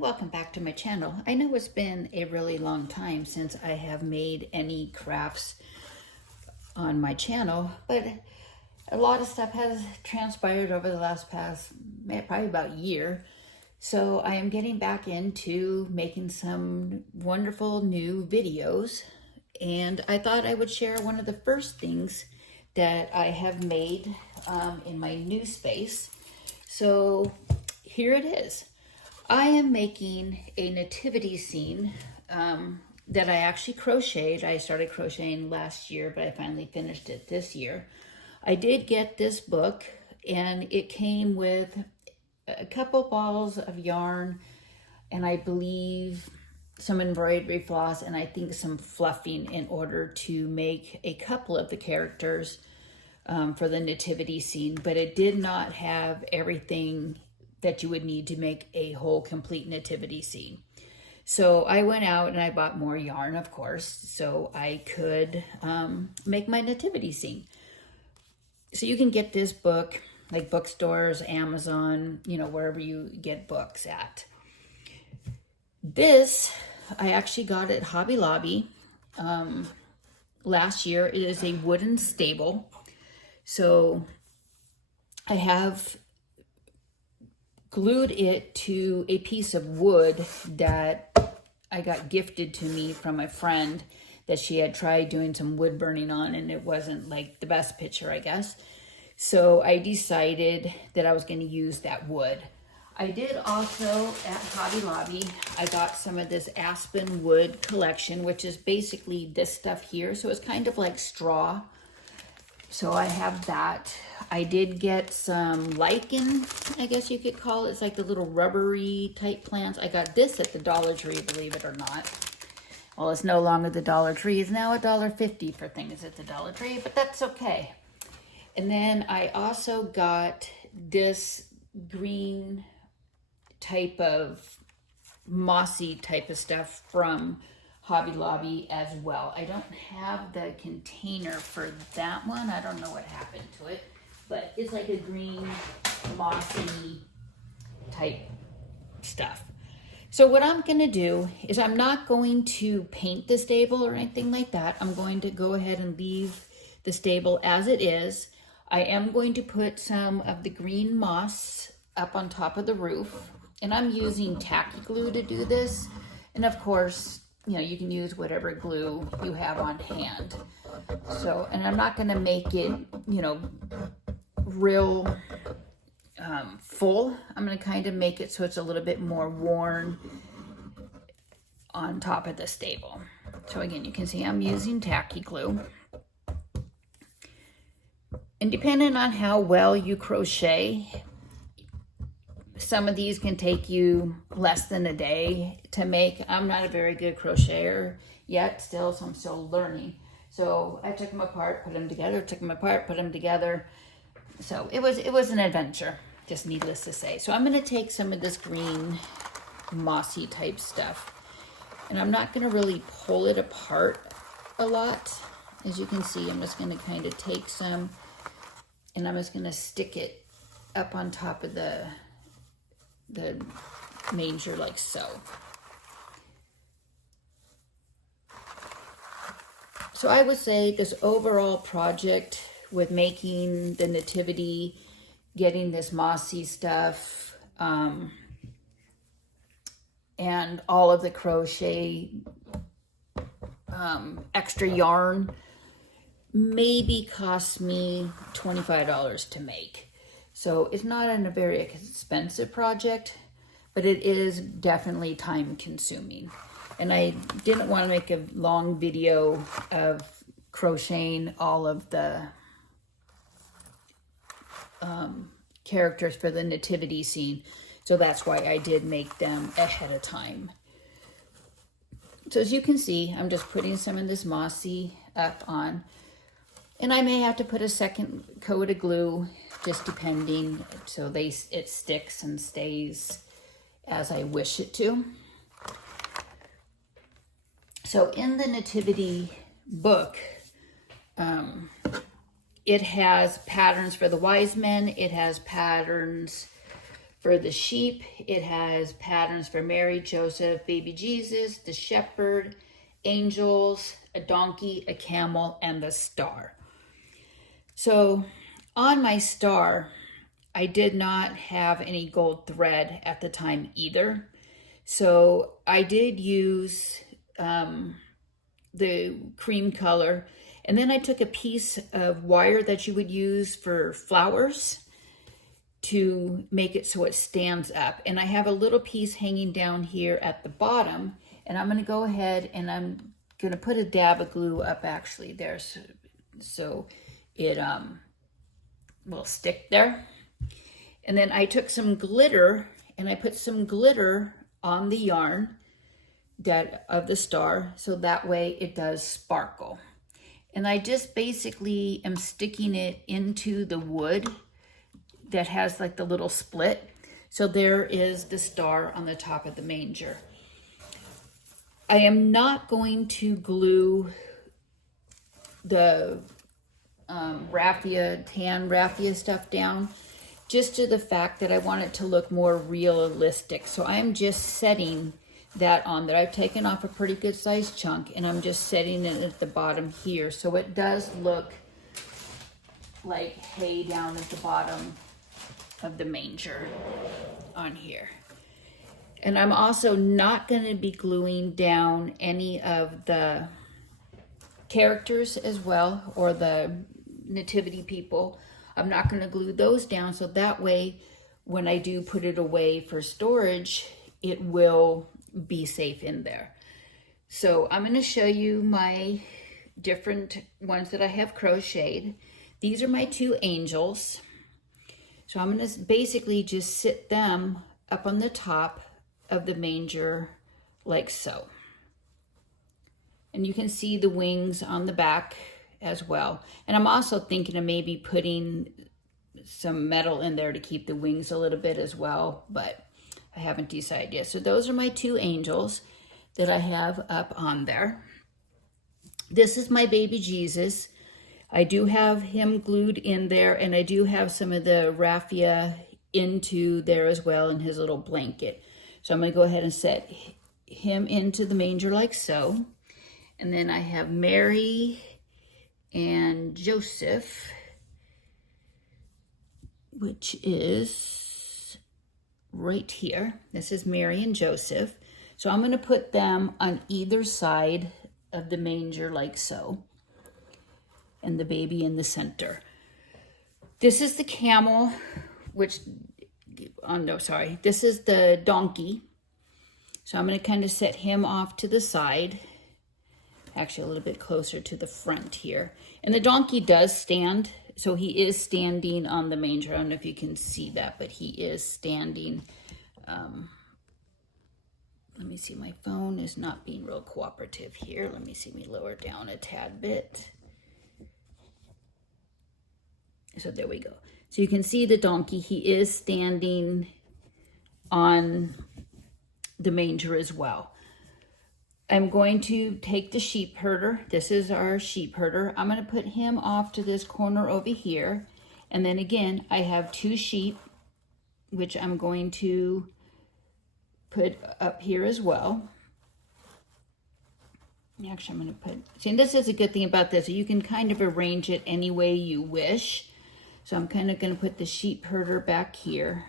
and welcome back to my channel. I know it's been a really long time since I have made any crafts on my channel, but a lot of stuff has transpired over the past probably about a year. So I am getting back into making some wonderful new videos, and I thought I would share one of the first things that I have made in my new space. So here it is. I am making a nativity scene that I actually crocheted. I started crocheting last year, but I finally finished it this year. I did get this book, and it came with a couple balls of yarn, and I believe some embroidery floss, and I think some fluffing in order to make a couple of the characters for the nativity scene, but it did not have everything that you would need to make a whole complete nativity scene. So I went out and I bought more yarn, of course, so I could make my nativity scene. So you can get this book like bookstores, Amazon, you know, wherever you get books at. This, I actually got at Hobby Lobby last year. It is a wooden stable. So I have glued it to a piece of wood that I got gifted to me from a friend that she had tried doing some wood burning on, and it wasn't like the best picture, I guess. So I decided that I was going to use that wood. I did also at Hobby Lobby, I got some of this aspen wood collection, which is basically this stuff here. So it's kind of like straw. So I have that. I did get some lichen, I guess you could call it. It's like the little rubbery type plants. I got this at the Dollar Tree, believe it or not. Well, it's no longer the Dollar Tree. It's now $1.50 for things at the Dollar Tree, but that's okay. And then I also got this green type of mossy type of stuff from Hobby Lobby as well. I don't have the container for that one. I don't know what happened to it, but it's like a green mossy type stuff. So what I'm gonna do is I'm not going to paint the stable or anything like that. I'm going to go ahead and leave the stable as it is. I am going to put some of the green moss up on top of the roof, and I'm using tacky glue to do this. And of course, you know, you can use whatever glue you have on hand. So, and I'm not gonna make it, you know, real full. I'm gonna kind of make it so it's a little bit more worn on top of the stable. So again, you can see I'm using tacky glue. And depending on how well you crochet, some of these can take you less than a day to make. I'm not a very good crocheter yet still, so I'm still learning. So I took them apart, put them together, took them apart, put them together. So it was an adventure, just needless to say. So I'm gonna take some of this green mossy type stuff, and I'm not gonna really pull it apart a lot. As you can see, I'm just gonna kind of take some, and I'm just gonna stick it up on top of the manger like so. So I would say this overall project with making the nativity, getting this mossy stuff, and all of the crochet extra yarn maybe cost me $25 to make. So it's not a very expensive project, but it is definitely time consuming. And I didn't want to make a long video of crocheting all of the characters for the nativity scene. So that's why I did make them ahead of time. So as you can see, I'm just putting some of this mossy up on. And I may have to put a second coat of glue, just depending, so it sticks and stays as I wish it to. So in the nativity book, it has patterns for the wise men. It has patterns For the sheep, it has patterns for Mary, Joseph, baby Jesus, the shepherd, angels, a donkey, a camel, and the star. So on my star, I did not have any gold thread at the time either. So I did use the cream color, and then I took a piece of wire that you would use for flowers to make it so it stands up. And I have a little piece hanging down here at the bottom, and I'm going to go ahead and I'm going to put a dab of glue up actually there so it will stick there. And then I took some glitter and I put some glitter on the yarn that of the star, so that way it does sparkle. And I just basically am sticking it into the wood that has like the little split. So there is the star on the top of the manger. I am not going to glue the tan raffia stuff down, just to the fact that I want it to look more realistic. So I'm just setting that on there. I've taken off a pretty good sized chunk and I'm just setting it at the bottom here. So it does look like hay down at the bottom of the manger on here. And I'm also not going to be gluing down any of the characters as well, or the nativity people. I'm not going to glue those down, so that way when I do put it away for storage, it will be safe in there. So I'm going to show you my different ones that I have crocheted. These are my 2 angels. So I'm going to basically just sit them up on the top of the manger like so. And you can see the wings on the back as well. And I'm also thinking of maybe putting some metal in there to keep the wings a little bit as well, but I haven't decided yet. So those are my 2 angels that I have up on there. This is my baby Jesus. I do have him glued in there, and I do have some of the raffia into there as well in his little blanket. So I'm going to go ahead and set him into the manger like so. And then I have Mary and Joseph, which is right here. This is Mary and Joseph. So I'm going to put them on either side of the manger like so, and the baby in the center. This is the camel, this is the donkey. So I'm going to kind of set him off to the side, actually a little bit closer to the front here. And the donkey does stand, so he is standing on the manger. I don't know if you can see that, but he is standing. Let me see, my phone is not being real cooperative here. Let me see, me lower down a tad bit. So there we go. So you can see the donkey, he is standing on the manger as well. I'm going to take the sheep herder. This is our sheep herder. I'm going to put him off to this corner over here. And then again, I have 2 sheep, which I'm going to put up here as well. Actually, I'm going to put, see, and this is a good thing about this. You can kind of arrange it any way you wish. So I'm kind of going to put the sheep herder back here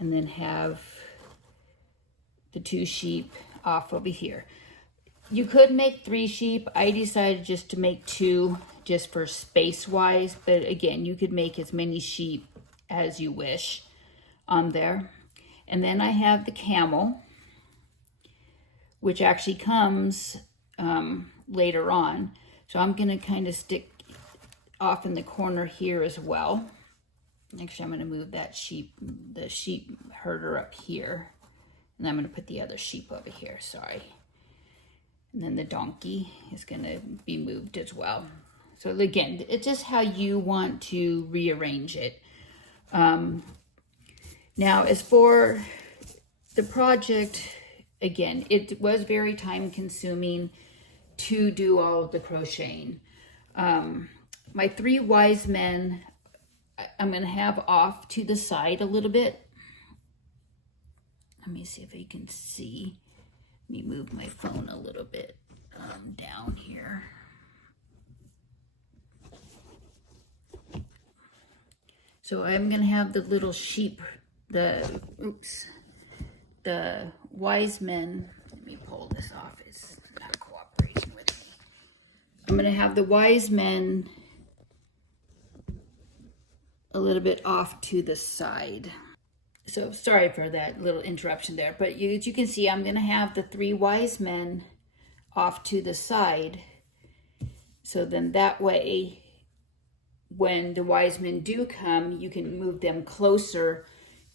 and then have the 2 sheep off over here. You could make 3 sheep. I decided just to make 2 just for space wise, but again, you could make as many sheep as you wish on there. And then I have the camel, which actually comes later on. So I'm going to kind of stick off in the corner here as well. Actually, I'm going to move that the sheep herder up here. And I'm going to put the other sheep over here, sorry. And then the donkey is going to be moved as well. So again, it's just how you want to rearrange it. Now, as for the project, again, it was very time consuming to do all of the crocheting. My 3 wise men, I'm going to have off to the side a little bit. Let me see if you can see. Let me move my phone a little bit down here. So I'm gonna have the little sheep, the wise men. Let me pull this off. It's not cooperating with me. I'm gonna have the wise men a little bit off to the side. So sorry for that little interruption there, but as you can see, I'm gonna have the 3 wise men off to the side. So then that way, when the wise men do come, you can move them closer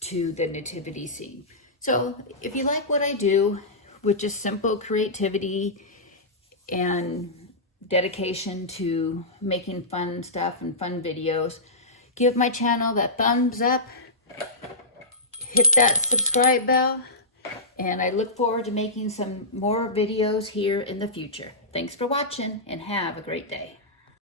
to the nativity scene. So if you like what I do with just simple creativity and dedication to making fun stuff and fun videos, give my channel that thumbs up, hit that subscribe bell, and I look forward to making some more videos here in the future. Thanks for watching and have a great day.